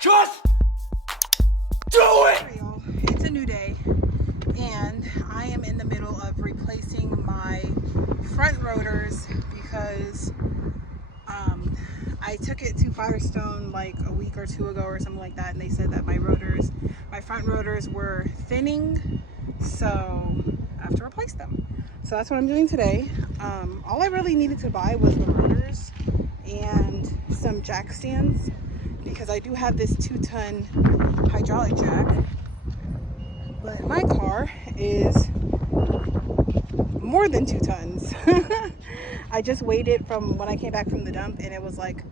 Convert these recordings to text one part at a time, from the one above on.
Just do it! It's a new day, and I am in the middle of replacing my front rotors because I took it to Firestone like a week or two ago or something like that, and they said that my front rotors were thinning, so I have to replace them. So that's what I'm doing today. All I really needed to buy was the rotors and some jack stands, because I do have this 2-ton hydraulic jack, but my car is more than 2 tons. I just weighed it from when I came back from the dump, and it was like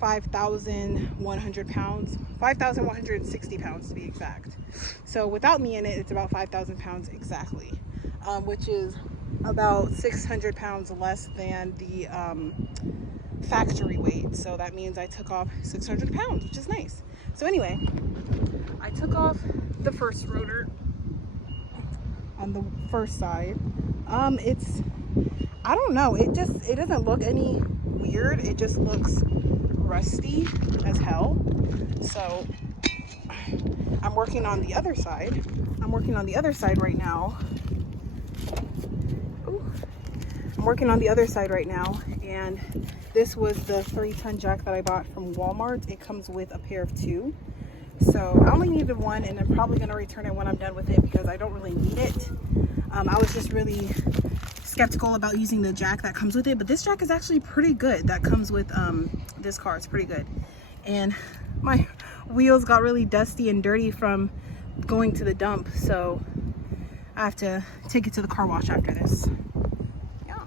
5,100 pounds, 5,160 pounds to be exact. So without me in it, it's about 5,000 pounds exactly, which is about 600 pounds less than the factory weight. So that means I took off 600 pounds, which is nice. So anyway, I took off the first rotor on the first side. I don't know, it doesn't look any weird. It just looks rusty as hell. So I'm working on the other side. I'm working on the other side right now. I'm working on the other side right now, and this was the 3-ton jack that I bought from Walmart. It comes with a pair of 2. So I only needed 1, and I'm probably going to return it when I'm done with it because I don't really need it. I was just really skeptical about using the jack that comes with it, but this jack is actually pretty good that comes with this car. It's pretty good. And my wheels got really dusty and dirty from going to the dump, so I have to take it to the car wash after this. Yeah.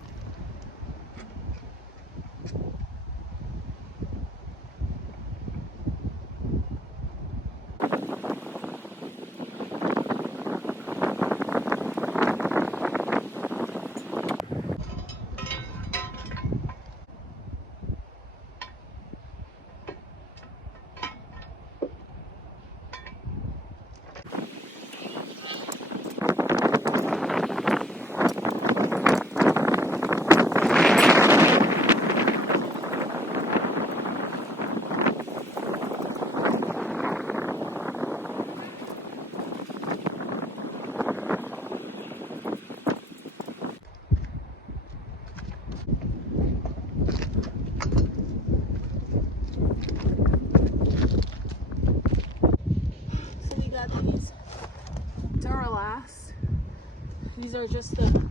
These are just the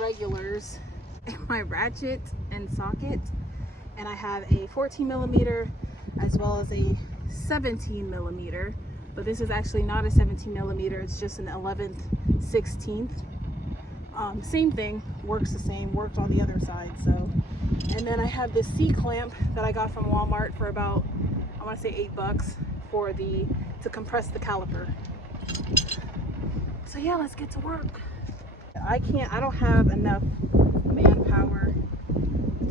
regulars in my ratchet and socket, and I have a 14mm as well as a 17mm, but this is actually not a 17mm, it's just an 11th 16th. Same thing, works the same, worked on the other side. So, and then I have this C-clamp that I got from Walmart for about, I want to say $8 for to compress the caliper. So yeah, let's get to work. I don't have enough manpower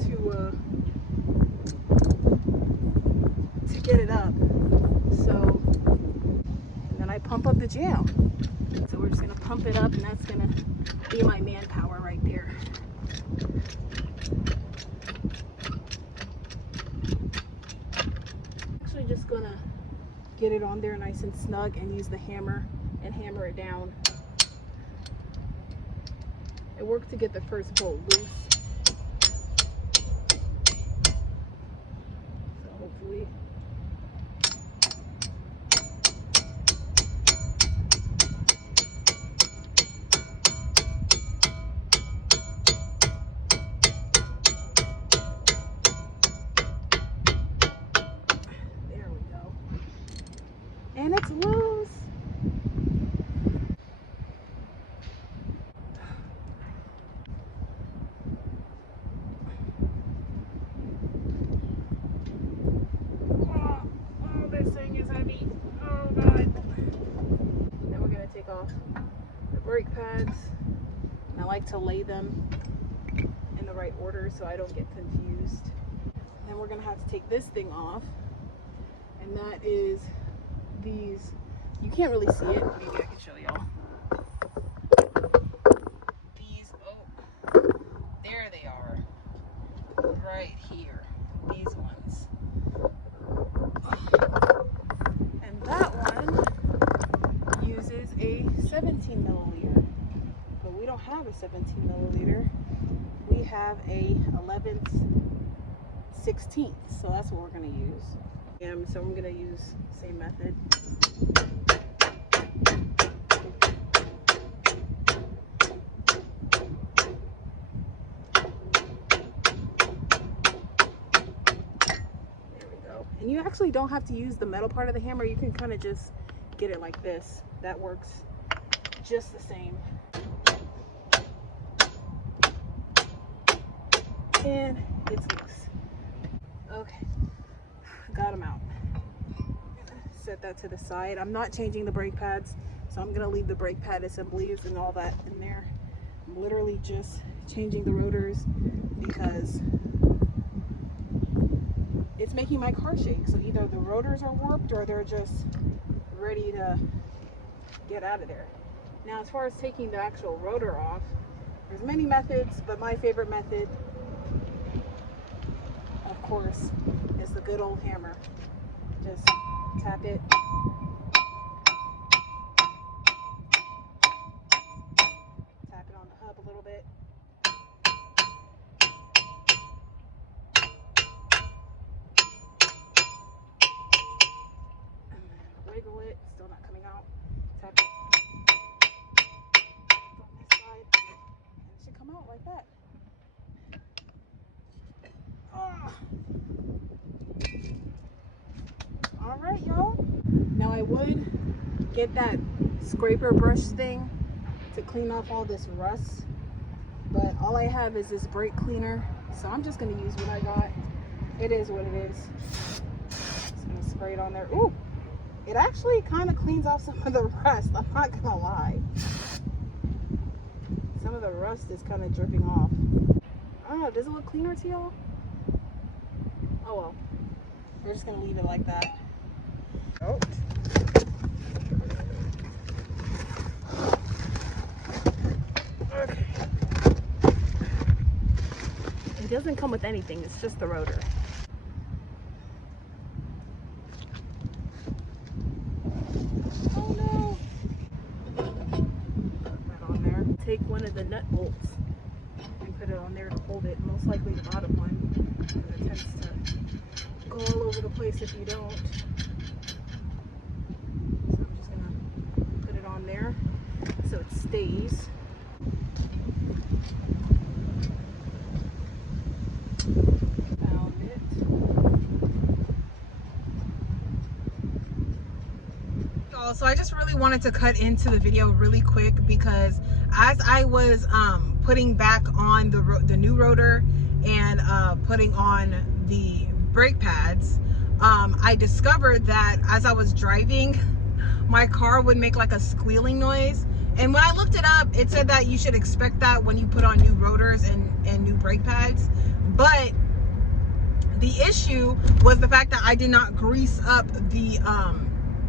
to get it up. So, and then I pump up the jam. So we're just gonna pump it up, and that's gonna be my manpower right there. Actually just gonna get it on there nice and snug and use the hammer and hammer it down. It worked to get the first bolt loose. So hopefully. There we go. And it's loose. Brake pads, and I like to lay them in the right order so I don't get confused. And then we're gonna have to take this thing off, and that is these, you can't really see it, maybe I can show y'all. These, oh, there they are, right here, these ones. milliliter. But we don't have a 17 milliliter. We have a 11th 16th. So that's what we're going to use. So I'm going to use the same method. And you actually don't have to use the metal part of the hammer. You can kind of just get it like this. That works just the same. And it's loose. Okay, got them out. Set that to the side. I'm not changing the brake pads, so I'm gonna leave the brake pad assemblies and all that in there. I'm literally just changing the rotors because it's making my car shake. So either the rotors are warped or they're just ready to get out of there. Now, as far as taking the actual rotor off, there's many methods, but my favorite method, of course, is the good old hammer. Just tap it. Tap it on the hub a little bit. Wiggle it, still not coming out. Tap it on this side, and it should come out like that. Oh. All right, y'all. Now I would get that scraper brush thing to clean off all this rust, but all I have is this brake cleaner, so I'm just gonna use what I got. It is what it is. Just gonna spray it on there. Ooh. It actually kind of cleans off some of the rust, I'm not gonna lie. Some of the rust is kind of dripping off. I don't know, does it look cleaner to y'all? Oh well, we're just gonna leave it like that. Oh. Okay. It doesn't come with anything, it's just the rotor. Take one of the nut bolts and put it on there to hold it, most likely the bottom one, because it tends to go all over the place if you don't. So I'm just gonna put it on there so it stays. Found it. So I just really wanted to cut into the video really quick because as I was putting back on the new rotor and putting on the brake pads, I discovered that as I was driving, my car would make like a squealing noise. And when I looked it up, it said that you should expect that when you put on new rotors and new brake pads. But the issue was the fact that I did not grease up the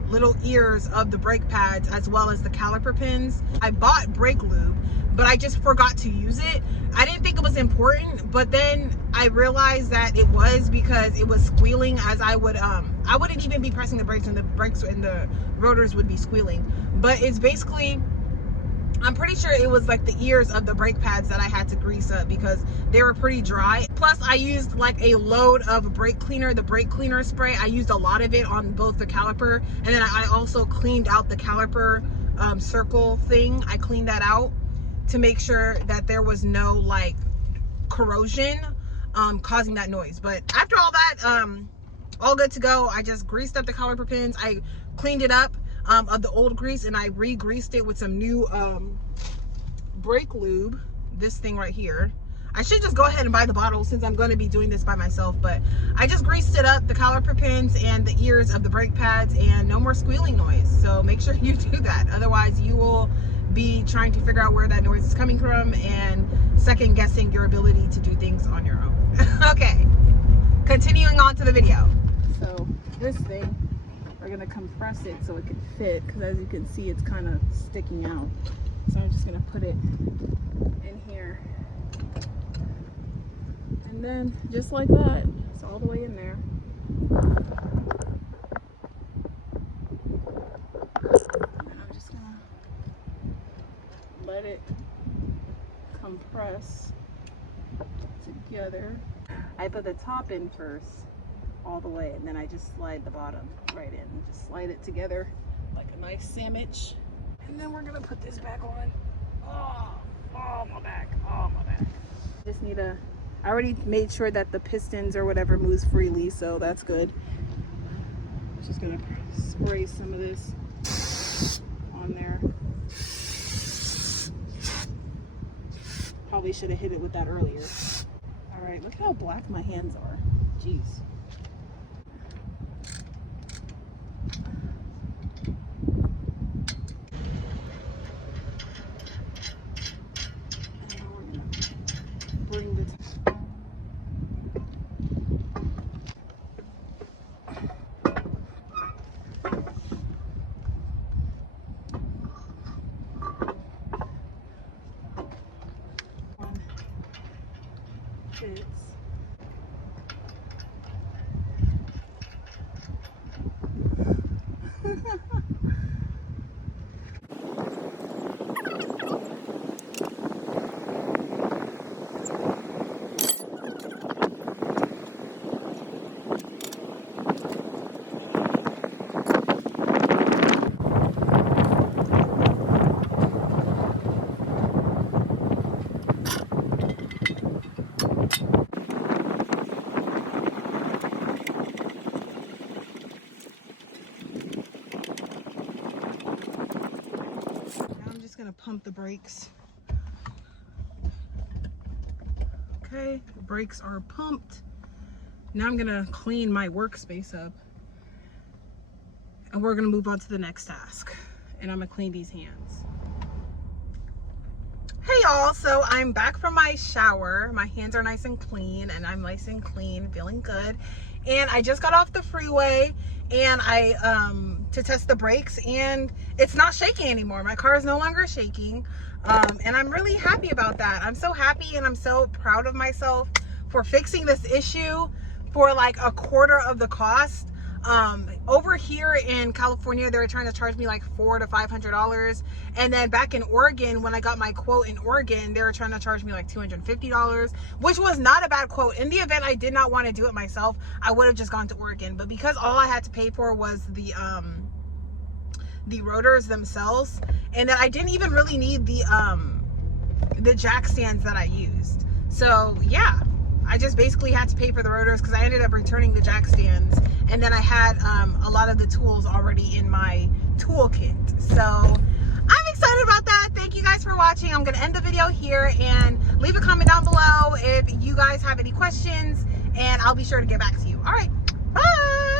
little ears of the brake pads as well as the caliper pins. I bought brake lube, but I just forgot to use it. I didn't think it was important, but then I realized that it was, because it was squealing as I wouldn't even be pressing the brakes and the rotors would be squealing. But it's basically, I'm pretty sure it was like the ears of the brake pads that I had to grease up because they were pretty dry. Plus I used like a load of brake cleaner, the brake cleaner spray. I used a lot of it on both the caliper, and then I also cleaned out the caliper circle thing. I cleaned that out to make sure that there was no like corrosion causing that noise. But after all that, all good to go. I just greased up the caliper pins. I cleaned it up of the old grease, and I re-greased it with some new brake lube, this thing right here. I should just go ahead and buy the bottle since I'm going to be doing this by myself, but I just greased it up, the caliper pins and the ears of the brake pads, and no more squealing noise. So make sure you do that, otherwise you will be trying to figure out where that noise is coming from and second guessing your ability to do things on your own. Okay, continuing on to the video. So this thing, we're gonna compress it so it can fit, because as you can see it's kind of sticking out. So I'm just gonna put it in here, and then just like that, it's all the way in there. And then I'm just gonna let it compress together. I put the top in first all the way, and then I just slide the bottom right in. Just slide it together like a nice sandwich. And then we're gonna put this back on. Oh my back, oh my back. Just need a, I already made sure that the pistons or whatever moves freely, so that's good. Just gonna spray some of this on there. Probably should have hit it with that earlier. All right, look how black my hands are. Jeez. Bring the one fits. Gonna pump the brakes. Okay, the brakes are pumped. Now I'm gonna clean my workspace up, and we're gonna move on to the next task, and I'm gonna clean these hands. Hey y'all, so I'm back from my shower. My hands are nice and clean, and I'm nice and clean, feeling good. And I just got off the freeway, and I to test the brakes, and it's not shaking anymore. My car is no longer shaking, and I'm really happy about that. I'm so happy, and I'm so proud of myself for fixing this issue for like a quarter of the cost. Over here in California, they were trying to charge me like $400 to $500, and then back in Oregon, when I got my quote in Oregon, they were trying to charge me like $250, which was not a bad quote. In the event I did not want to do it myself, I would have just gone to Oregon, but because all I had to pay for was the rotors themselves, and that I didn't even really need the jack stands that I used. So yeah, I just basically had to pay for the rotors because I ended up returning the jack stands, and then I had a lot of the tools already in my toolkit. So I'm excited about that. Thank you guys for watching. I'm going to end the video here, and leave a comment down below if you guys have any questions, and I'll be sure to get back to you. All right, bye.